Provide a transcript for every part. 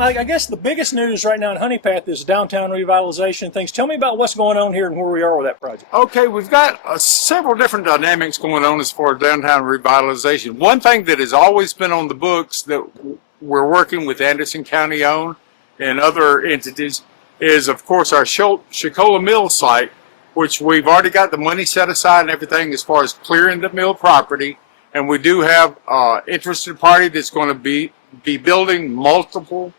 I guess the biggest news right now in Honea Path is downtown revitalization things. Tell me about what's going on here and where we are with that project. Okay, we've got several different dynamics going on as far as downtown revitalization. One thing that has always been on the books that we're working with Anderson County on and other entities is, of course, our Chiquola Mill site, which we've already got the money set aside and everything as far as clearing the mill property. And we do have an interested party that's going to be building multiple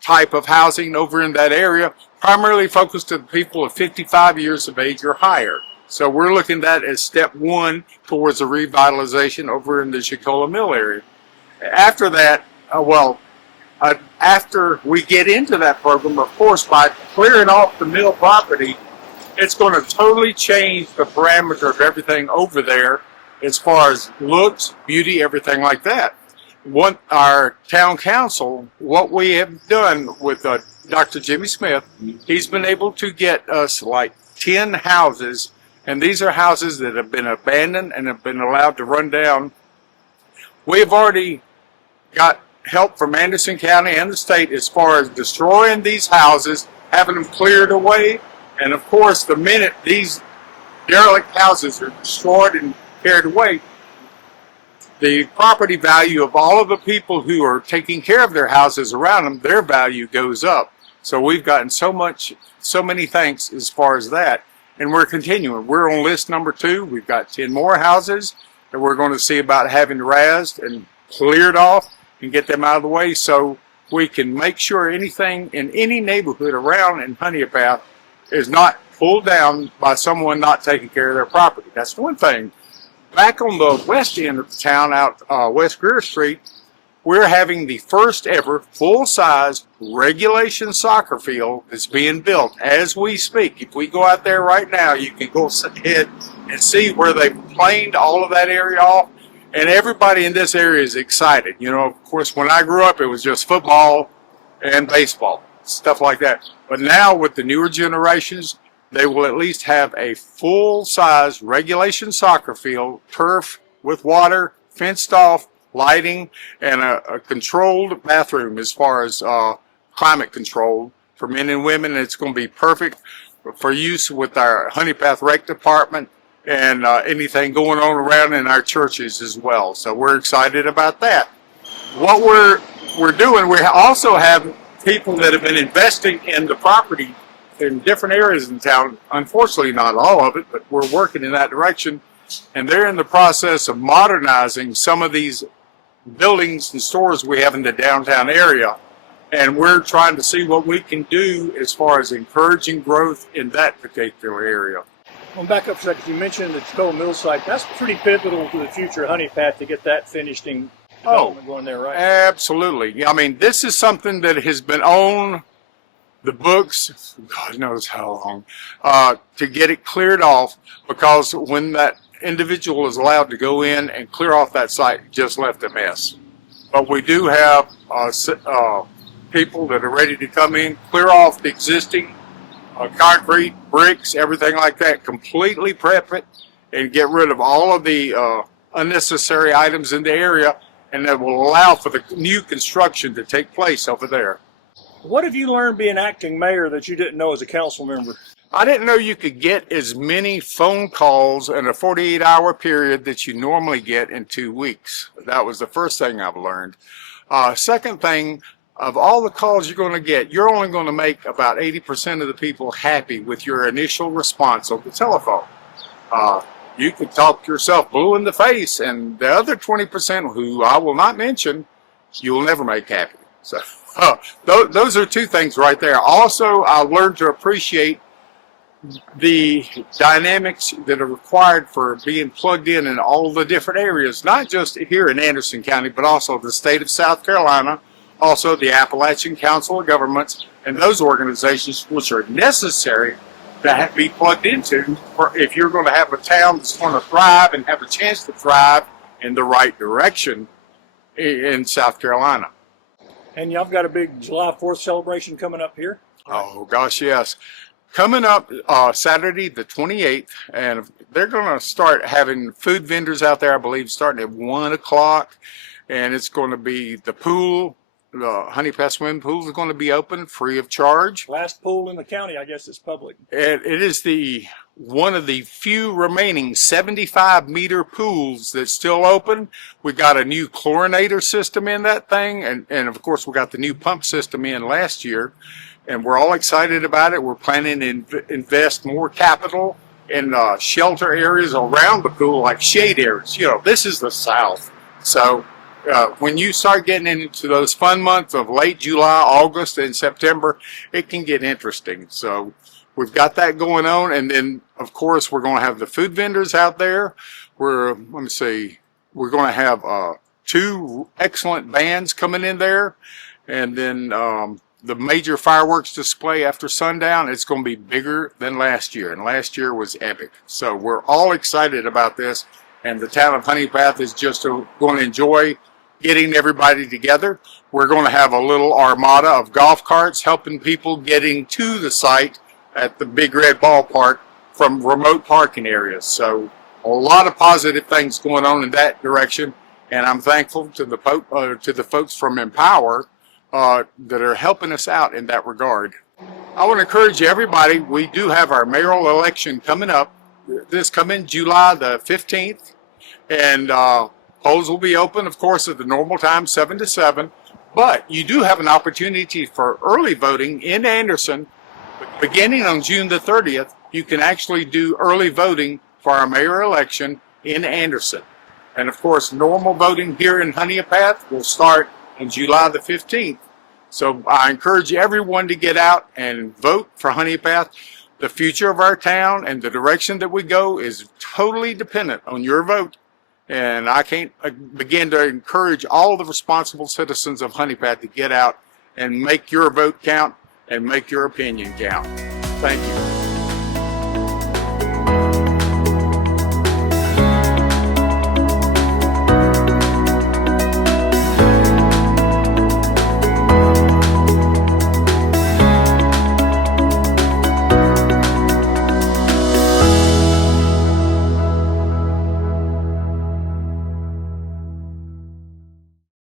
type of housing over in that area, primarily focused to the people of 55 years of age or higher. So we're looking at that as step one towards the revitalization over in the Chiquola Mill area. After that, after we get into that program, of course, by clearing off the mill property, it's going to totally change the parameter of everything over there as far as looks, beauty, everything like that. Our town council, what we have done with Dr. Jimmy Smith, he's been able to get us like 10 houses, and these are houses that have been abandoned and have been allowed to run down. We've already got help from Anderson County and the state as far as destroying these houses, having them cleared away, and of course the minute these derelict houses are destroyed and carried away, the property value of all of the people who are taking care of their houses around them, their value goes up. So we've gotten so many thanks as far as that, and we're continuing. We're on list number 2. We've got 10 more houses that we're going to see about having razed and cleared off and get them out of the way so we can make sure anything in any neighborhood around in Honea Path is not pulled down by someone not taking care of their property. That's one thing. Back on the west end of the town, out West Greer Street, we're having the first ever full-size regulation soccer field that's being built as we speak. If we go out there right now, you can go ahead and see where they've planed all of that area off, and everybody in this area is excited. You know, of course, when I grew up, it was just football and baseball, stuff like that. But now with the newer generations, they will at least have a full-size regulation soccer field, turf with water, fenced off, lighting, and a controlled bathroom as far as climate control for men and women. It's going to be perfect for use with our Honea Path Rec Department and anything going on around in our churches as well. So we're excited about that. What we're doing, we also have people that have been investing in the property in different areas in town. Unfortunately, not all of it, but we're working in that direction. And they're in the process of modernizing some of these buildings and stores we have in the downtown area. And we're trying to see what we can do as far as encouraging growth in that particular area. Well, back up a second. You mentioned the Chiquola Mill site. That's pretty pivotal to the future of Honea Path to get that finished and development going there, right? Absolutely. I mean, this is something that has been on the books, God knows how long, to get it cleared off, because when that individual is allowed to go in and clear off that site, it just left a mess. But we do have people that are ready to come in, clear off the existing concrete, bricks, everything like that, completely prep it and get rid of all of the unnecessary items in the area, and that will allow for the new construction to take place over there. What have you learned being acting mayor that you didn't know as a council member? I didn't know you could get as many phone calls in a 48-hour period that you normally get in 2 weeks. That was the first thing I've learned. Second thing, of all the calls you're going to get, you're only going to make about 80% of the people happy with your initial response on the telephone. You could talk yourself blue in the face, and the other 20%, who I will not mention, you'll never make happy. So those are 2 things right there. Also, I learned to appreciate the dynamics that are required for being plugged in all the different areas, not just here in Anderson County, but also the state of South Carolina, also the Appalachian Council of Governments, and those organizations which are necessary to be plugged into if you're going to have a town that's going to thrive and have a chance to thrive in the right direction in South Carolina. And y'all got a big July 4th celebration coming up here? Oh, gosh, yes. Coming up Saturday the 28th, and they're going to start having food vendors out there, I believe, starting at 1 o'clock. And it's going to be the pool, the Honea Path swimming pool is going to be open free of charge. Last pool in the county, I guess, is public. It is one of the few remaining 75-meter pools that's still open. We got a new chlorinator system in that thing, and of course we got the new pump system in last year, and we're all excited about it. We're planning to invest more capital in shelter areas around the pool, like shade areas. You know, this is the South, so when you start getting into those fun months of late July, August, and September, it can get interesting. So we've got that going on, and then of course we're going to have the food vendors out there. We're going to have 2 excellent bands coming in there, and then the major fireworks display after sundown. It's going to be bigger than last year, and last year was epic. So we're all excited about this, and the town of Honea Path is just going to enjoy getting everybody together. We're going to have a little armada of golf carts helping people getting to the site at the Big Red Ballpark from remote parking areas. So a lot of positive things going on in that direction, and I'm thankful to the folks from Empower that are helping us out in that regard. I want to encourage everybody, we do have our mayoral election coming up this coming July the 15th, and polls will be open, of course, at the normal time, 7 to 7, but you do have an opportunity for early voting in Anderson. Beginning on June the 30th, you can actually do early voting for our mayor election in Anderson. And of course, normal voting here in Honea Path will start on July the 15th. So I encourage everyone to get out and vote for Honea Path. The future of our town and the direction that we go is totally dependent on your vote. And I can't begin to encourage all the responsible citizens of Honea Path to get out and make your vote count and make your opinion count. Thank you.